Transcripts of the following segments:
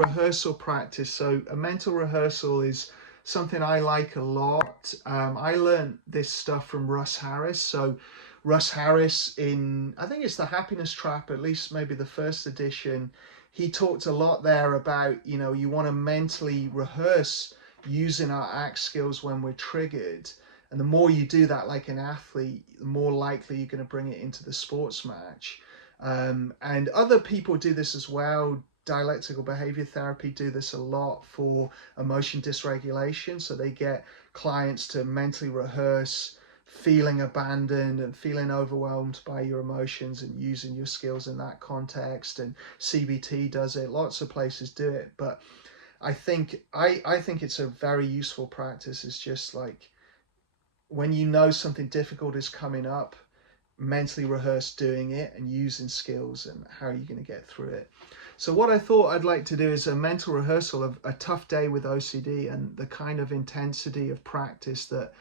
rehearsal practice. So a mental rehearsal is something I like a lot. I learned this stuff from Russ Harris. So Russ Harris, in I think it's the Happiness Trap, at least maybe the first edition, he talked a lot there about, you want to mentally rehearse using our act skills when we're triggered. And the more you do that like an athlete, the more likely you're going to bring it into the sports match. And other people do this as well. Dialectical behavior therapy do this a lot for emotion dysregulation. So they get clients to mentally rehearse feeling abandoned and feeling overwhelmed by your emotions and using your skills in that context. And CBT does it. Lots of places do it. But I think it's a very useful practice. It's just like when you know something difficult is coming up, mentally rehearse doing it and using skills and how are you going to get through it. So what I thought I'd like to do is a mental rehearsal of a tough day with OCD and the kind of intensity of practice that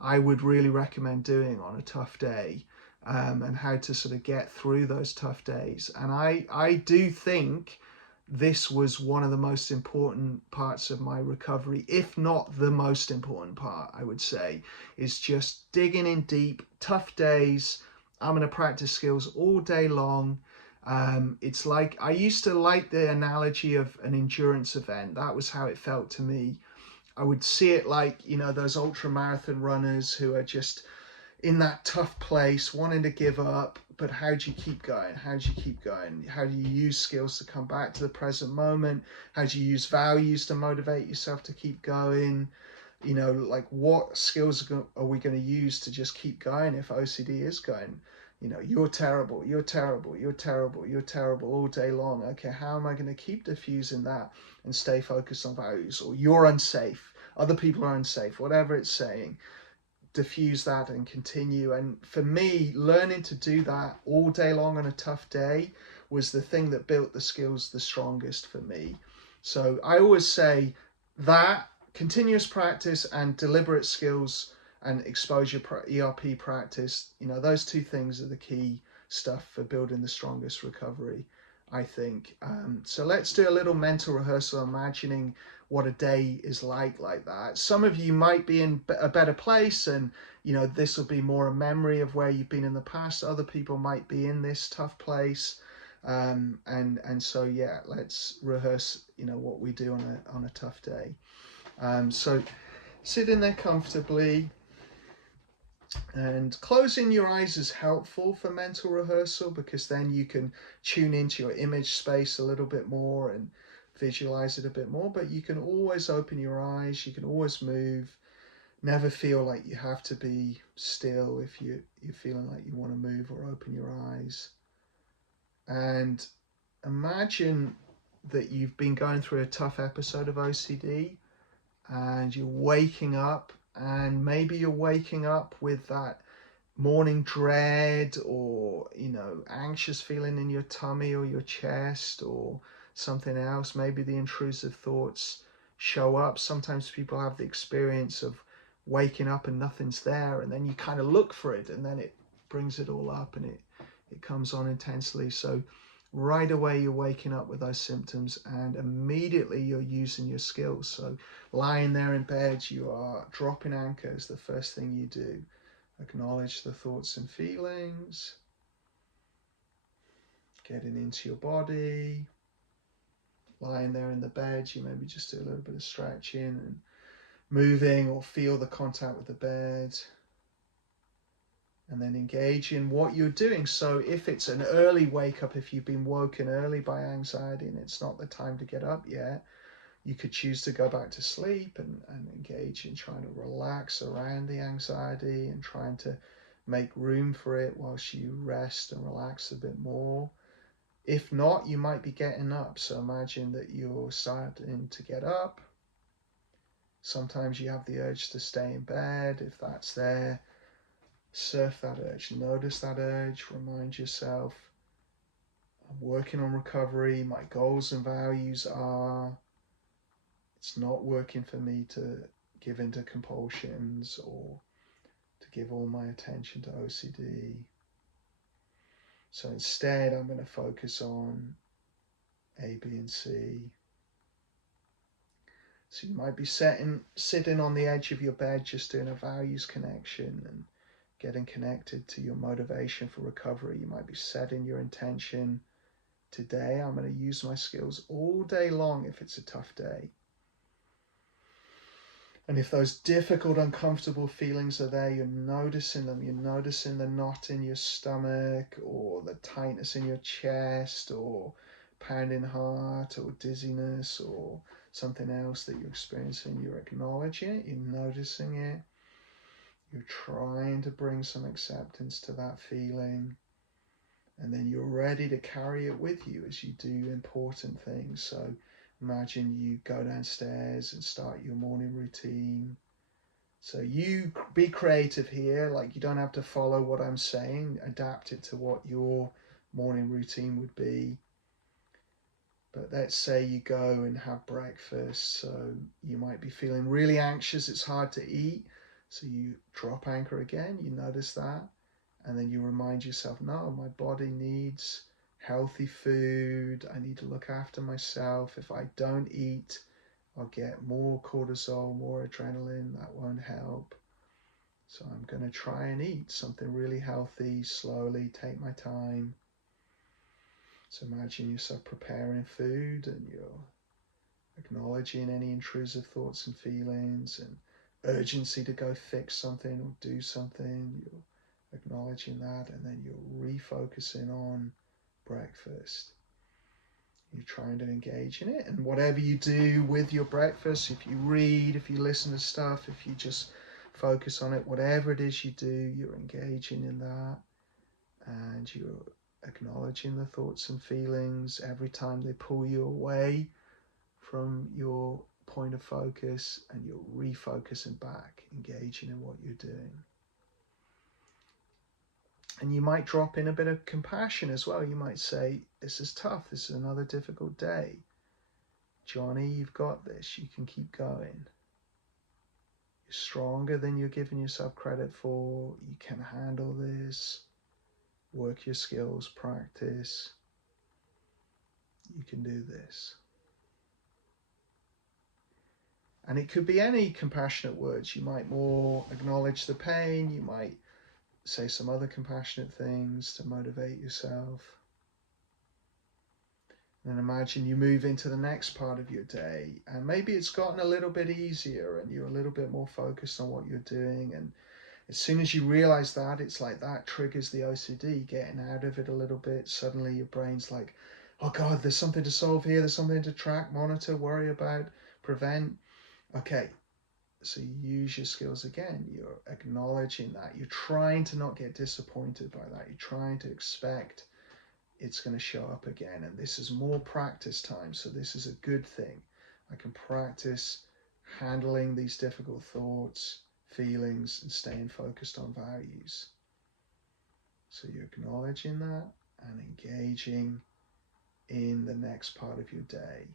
I would really recommend doing on a tough day, and how to sort of get through those tough days. And I do think this was one of the most important parts of my recovery, if not the most important part, I would say, is just digging in deep, tough days. I'm going to practice skills all day long. It's like, I used to like the analogy of an endurance event. That was how it felt to me. I would see it like, those ultra marathon runners who are just in that tough place, wanting to give up, but how do you keep going? How do you keep going? How do you use skills to come back to the present moment? How do you use values to motivate yourself to keep going? Like what skills are we going to use to just keep going if OCD is going? You're terrible, you're terrible, you're terrible, you're terrible all day long. Okay, how am I going to keep diffusing that and stay focused on values? Or you're unsafe, other people are unsafe, whatever it's saying, diffuse that and continue. And for me, learning to do that all day long on a tough day was the thing that built the skills the strongest for me. So I always say that continuous practice and deliberate skills and exposure ERP practice, those two things are the key stuff for building the strongest recovery, I think. So let's do a little mental rehearsal, imagining what a day is like that. Some of you might be in a better place, and this will be more a memory of where you've been in the past. Other people might be in this tough place, and so yeah, let's rehearse what we do on a tough day. So sit in there comfortably, and closing your eyes is helpful for mental rehearsal because then you can tune into your image space a little bit more and visualize it a bit more. But you can always open your eyes, you can always move. Never feel like you have to be still if you're feeling like you want to move or open your eyes. And imagine that you've been going through a tough episode of OCD and you're waking up, and maybe you're waking up with that morning dread or anxious feeling in your tummy or your chest or something else. Maybe the intrusive thoughts show up. Sometimes people have the experience of waking up and nothing's there, and then you kind of look for it, and then it brings it all up and it comes on intensely. So right away you're waking up with those symptoms, and immediately you're using your skills. So lying there in bed, you are dropping anchors. The first thing you do, acknowledge the thoughts and feelings, getting into your body. Lying there in the bed, you maybe just do a little bit of stretching and moving, or feel the contact with the bed, and then engage in what you're doing. So if it's an early wake up, if you've been woken early by anxiety and it's not the time to get up yet, you could choose to go back to sleep and engage in trying to relax around the anxiety and trying to make room for it whilst you rest and relax a bit more. If not, you might be getting up. So imagine that you're starting to get up. Sometimes you have the urge to stay in bed. If that's there, surf that urge. Notice that urge. Remind yourself, I'm working on recovery. My goals and values are, it's not working for me to give into compulsions or to give all my attention to OCD. So instead, I'm going to focus on A, B, and C. So you might be sitting on the edge of your bed, just doing a values connection and getting connected to your motivation for recovery. You might be setting your intention. Today, I'm going to use my skills all day long if it's a tough day. And if those difficult, uncomfortable feelings are there, you're noticing them. You're noticing the knot in your stomach or the tightness in your chest or pounding heart or dizziness or something else that you're experiencing. You're acknowledging it. You're noticing it. You're trying to bring some acceptance to that feeling. And then you're ready to carry it with you as you do important things. So imagine you go downstairs and start your morning routine. So you be creative here. Like, you don't have to follow what I'm saying. Adapt it to what your morning routine would be. But let's say you go and have breakfast. So you might be feeling really anxious. It's hard to eat. So you drop anchor again. You notice that. And then you remind yourself, no, my body needs healthy food. I need to look after myself. If I don't eat, I'll get more cortisol, more adrenaline. That won't help. So I'm going to try and eat something really healthy, slowly, take my time. So imagine yourself preparing food and you're acknowledging any intrusive thoughts and feelings and urgency to go fix something or do something. You're acknowledging that, and then you're refocusing on breakfast. You're trying to engage in it, and whatever you do with your breakfast, if you read, if you listen to stuff, if you just focus on it, whatever it is you do, you're engaging in that, and you're acknowledging the thoughts and feelings every time they pull you away from your point of focus, and you're refocusing back, engaging in what you're doing. And you might drop in a bit of compassion as well. You might say, this is tough. This is another difficult day. Johnny, you've got this. You can keep going. You're stronger than you're giving yourself credit for. You can handle this. Work your skills, practice. You can do this. And it could be any compassionate words. You might more acknowledge the pain. You might say some other compassionate things to motivate yourself. And imagine you move into the next part of your day, and maybe it's gotten a little bit easier and you're a little bit more focused on what you're doing. And as soon as you realize that, it's like that triggers the OCD, getting out of it a little bit. Suddenly your brain's like, oh God, there's something to solve here. There's something to track, monitor, worry about, prevent. Okay, so you use your skills again. You're acknowledging that. You're trying to not get disappointed by that. You're trying to expect it's going to show up again. And this is more practice time. So this is a good thing. I can practice handling these difficult thoughts, feelings, and staying focused on values. So you're acknowledging that and engaging in the next part of your day.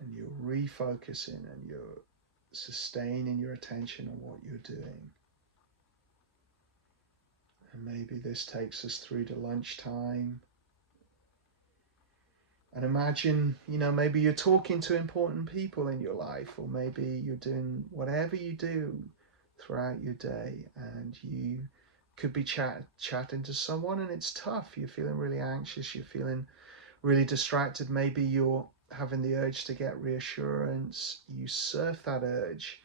And you're refocusing and you're sustaining your attention on what you're doing. And maybe this takes us through to lunchtime. And imagine, maybe you're talking to important people in your life, or maybe you're doing whatever you do throughout your day, and you could be chatting to someone, and it's tough. You're feeling really anxious. You're feeling really distracted. Maybe you're having the urge to get reassurance. You surf that urge,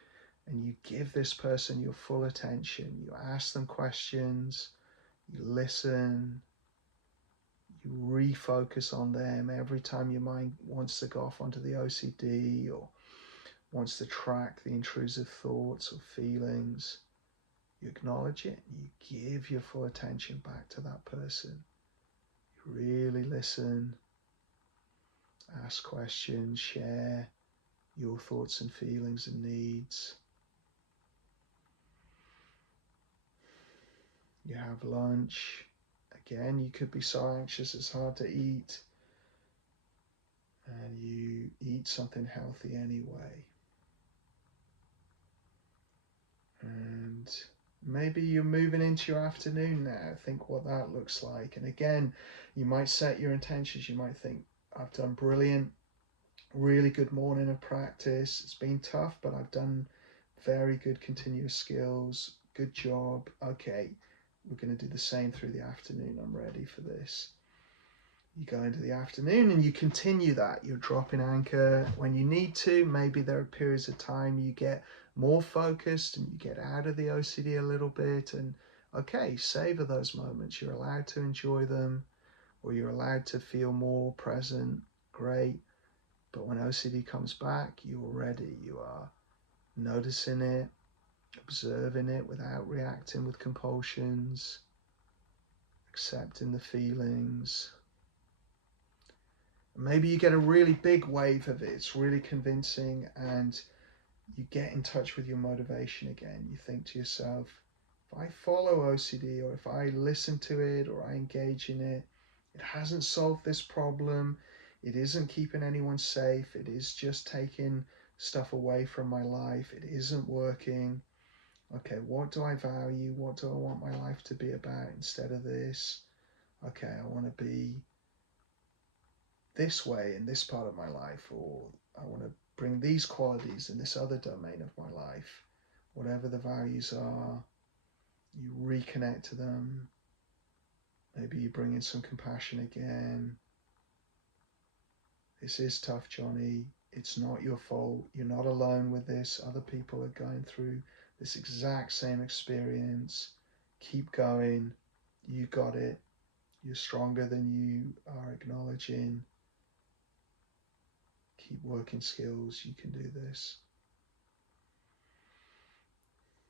and you give this person your full attention. You ask them questions. You listen. You refocus on them every time your mind wants to go off onto the OCD or wants to track the intrusive thoughts or feelings. You acknowledge it and you give your full attention back to that person. You really listen, ask questions, share your thoughts and feelings and needs. You have lunch. Again, you could be so anxious it's hard to eat, and you eat something healthy anyway. And maybe you're moving into your afternoon now. Think what that looks like. And again, you might set your intentions. You might think, I've done brilliant. Really good morning of practice. It's been tough, but I've done very good continuous skills. Good job. Okay, we're going to do the same through the afternoon. I'm ready for this. You go into the afternoon and you continue that. You're dropping anchor when you need to. Maybe there are periods of time you get more focused and you get out of the OCD a little bit. And okay, savor those moments. You're allowed to enjoy them, or you're allowed to feel more present. Great. But when OCD comes back, you're ready. You are noticing it, observing it without reacting with compulsions, accepting the feelings. Maybe you get a really big wave of it. It's really convincing, and you get in touch with your motivation again. You think to yourself, if I follow OCD, or if I listen to it, or I engage in it, it hasn't solved this problem. It isn't keeping anyone safe. It is just taking stuff away from my life. It isn't working. Okay, what do I value? What do I want my life to be about instead of this? Okay, I want to be this way in this part of my life, or I want to bring these qualities in this other domain of my life. Whatever the values are, you reconnect to them. Maybe you bring in some compassion again. This is tough, Johnny. It's not your fault. You're not alone with this. Other people are going through this exact same experience. Keep going. You got it. You're stronger than you are acknowledging. Keep working skills. You can do this.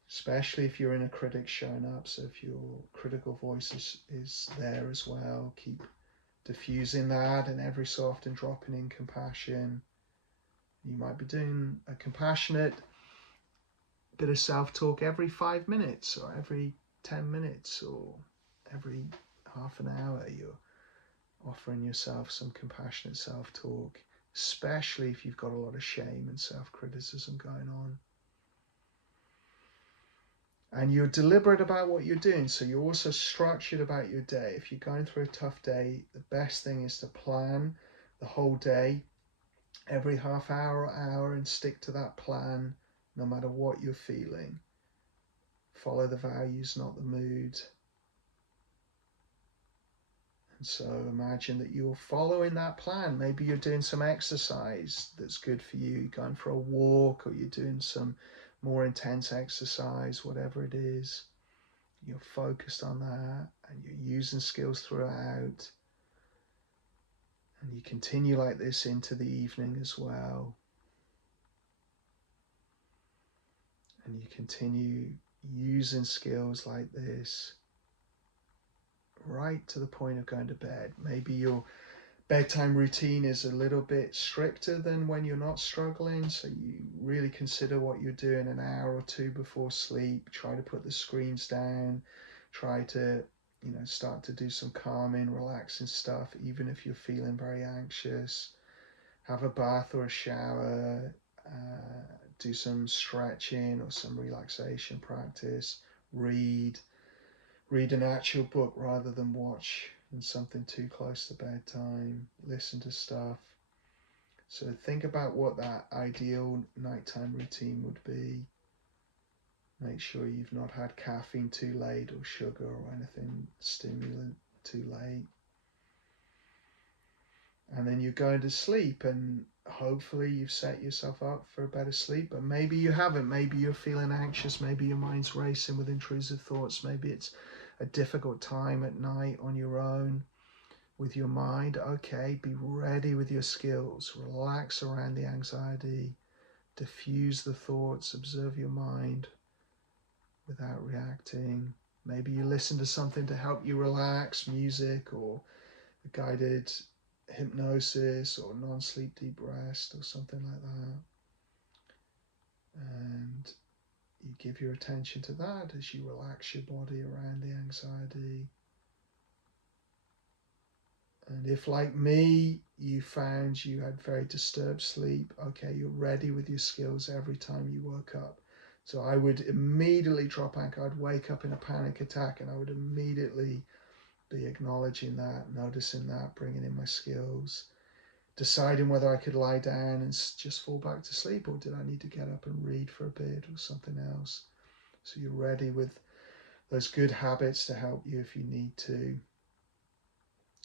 Especially if you're in a critic showing up. So if your critical voice is there as well, keep diffusing that, and every so often dropping in compassion. You might be doing a compassionate bit of self-talk every 5 minutes, or every 10 minutes, or every half an hour. You're offering yourself some compassionate self-talk, especially if you've got a lot of shame and self-criticism going on. And you're deliberate about what you're doing, so you're also structured about your day. If you're going through a tough day, the best thing is to plan the whole day, every half hour or hour, and stick to that plan no matter what you're feeling. Follow the values, not the mood. And so imagine that you're following that plan. Maybe you're doing some exercise that's good for you, you're going for a walk, or you're doing some more intense exercise, whatever it is. You're focused on that, and you're using skills throughout. And you continue like this into the evening as well. And you continue using skills like this right to the point of going to bed. Maybe your bedtime routine is a little bit stricter than when you're not struggling, so you really consider what you're doing an hour or two before sleep. Try to put the screens down. Try to start to do some calming, relaxing stuff, even if you're feeling very anxious. Have a bath or a shower, do some stretching or some relaxation practice, read an actual book rather than watch and something too close to bedtime, listen to stuff. So think about what that ideal nighttime routine would be. Make sure you've not had caffeine too late, or sugar or anything stimulant too late. And then you're going to sleep, and hopefully you've set yourself up for a better sleep, but maybe you haven't. Maybe you're feeling anxious, maybe your mind's racing with intrusive thoughts, maybe it's a difficult time at night on your own with your mind. Okay, be ready with your skills. Relax around the anxiety, diffuse the thoughts, observe your mind without reacting. Maybe you listen to something to help you relax, music or a guided hypnosis or non-sleep deep rest or something like that. And you give your attention to that as you relax your body around the anxiety. And if, like me, you found you had very disturbed sleep, okay, you're ready with your skills every time you woke up. So I would immediately drop anchor. I'd wake up in a panic attack, and I would immediately be acknowledging that, noticing that, bringing in my skills. deciding whether I could lie down and just fall back to sleep, or did I need to get up and read for a bit or something else. So you're ready with those good habits to help you if you need to.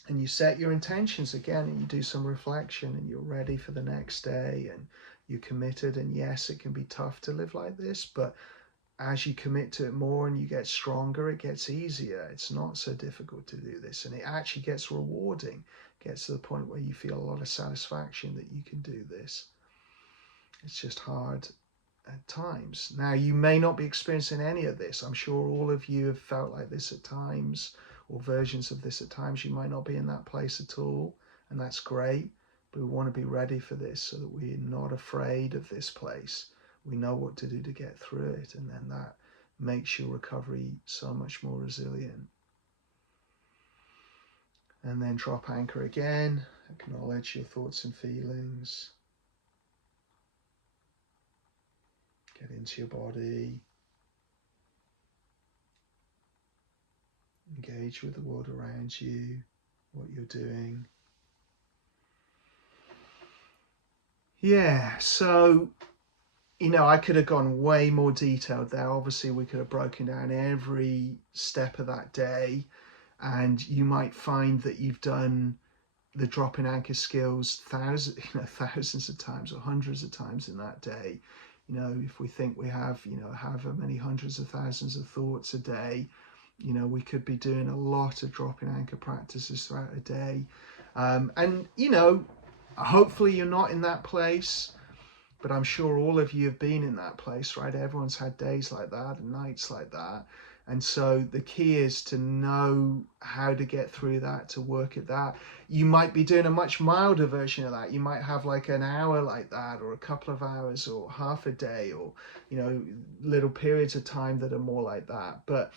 And you set your intentions again, and you do some reflection, and you're ready for the next day, and you're committed. And yes, it can be tough to live like this, but as you commit to it more and you get stronger, it gets easier. It's not so difficult to do this, and it actually gets rewarding. It gets to the point where you feel a lot of satisfaction that you can do this. It's just hard at times. Now, you may not be experiencing any of this. I'm sure all of you have felt like this at times, or versions of this at times. You might not be in that place at all, and that's great. But we want to be ready for this so that we're not afraid of this place. We know what to do to get through it, and then that makes your recovery so much more resilient. And then drop anchor again. Acknowledge your thoughts and feelings. Get into your body. Engage with the world around you, what you're doing. Yeah, so, I could have gone way more detailed there. Obviously, we could have broken down every step of that day, and you might find that you've done the dropping anchor skills thousands of times or hundreds of times in that day. If we think we have, however many hundreds of thousands of thoughts a day, we could be doing a lot of dropping anchor practices throughout a day. And hopefully you're not in that place, but I'm sure all of you have been in that place, right? Everyone's had days like that and nights like that. And so the key is to know how to get through that, to work at that. You might be doing a much milder version of that. You might have like an hour like that, or a couple of hours, or half a day, or, little periods of time that are more like that. But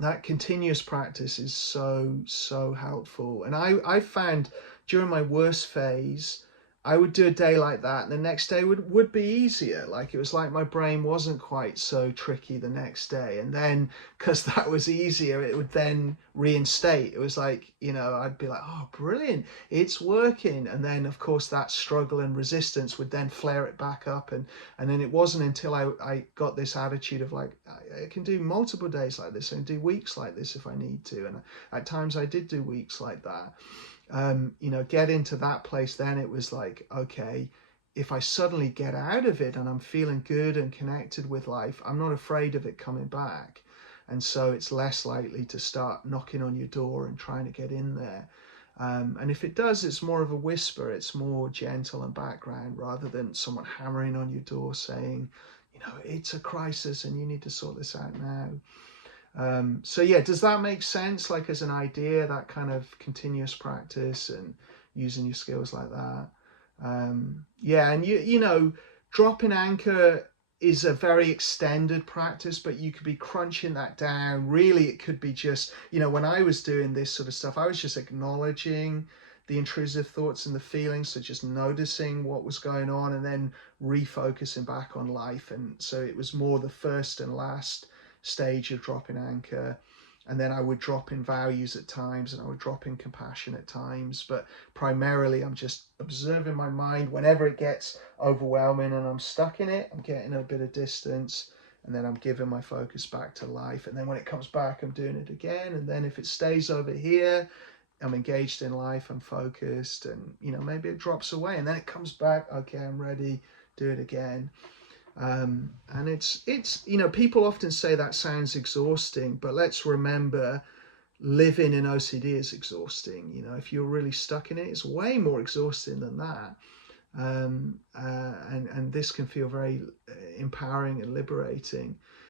that continuous practice is so helpful. And I found during my worst phase, I would do a day like that, and the next day would be easier. Like, it was like my brain wasn't quite so tricky the next day. And then, because that was easier, it would then reinstate. It was like, I'd be like, oh, brilliant, it's working. And then, of course, that struggle and resistance would then flare it back up. And then it wasn't until I got this attitude of like, I can do multiple days like this, and do weeks like this if I need to. And at times I did do weeks like that. Get into that place, then it was like, okay, if I suddenly get out of it and I'm feeling good and connected with life, I'm not afraid of it coming back. And so it's less likely to start knocking on your door and trying to get in there. And if it does, it's more of a whisper. It's more gentle and background, rather than someone hammering on your door saying, it's a crisis and you need to sort this out now. So yeah, does that make sense? Like, as an idea, that kind of continuous practice and using your skills like that. Yeah, and dropping anchor is a very extended practice, but you could be crunching that down. Really, it could be just, when I was doing this sort of stuff, I was just acknowledging the intrusive thoughts and the feelings. So just noticing what was going on and then refocusing back on life. And so it was more the first and last stage of dropping anchor. And then I would drop in values at times, and I would drop in compassion at times. But primarily, I'm just observing my mind. Whenever it gets overwhelming and I'm stuck in it, I'm getting a bit of distance, and then I'm giving my focus back to life. And then when it comes back, I'm doing it again. And then if it stays over here, I'm engaged in life, I'm focused, and maybe it drops away, and then it comes back. Okay, I'm ready. Do it again. And it's people often say that sounds exhausting, but let's remember, living in OCD is exhausting. If you're really stuck in it, it's way more exhausting than that. And this can feel very empowering and liberating.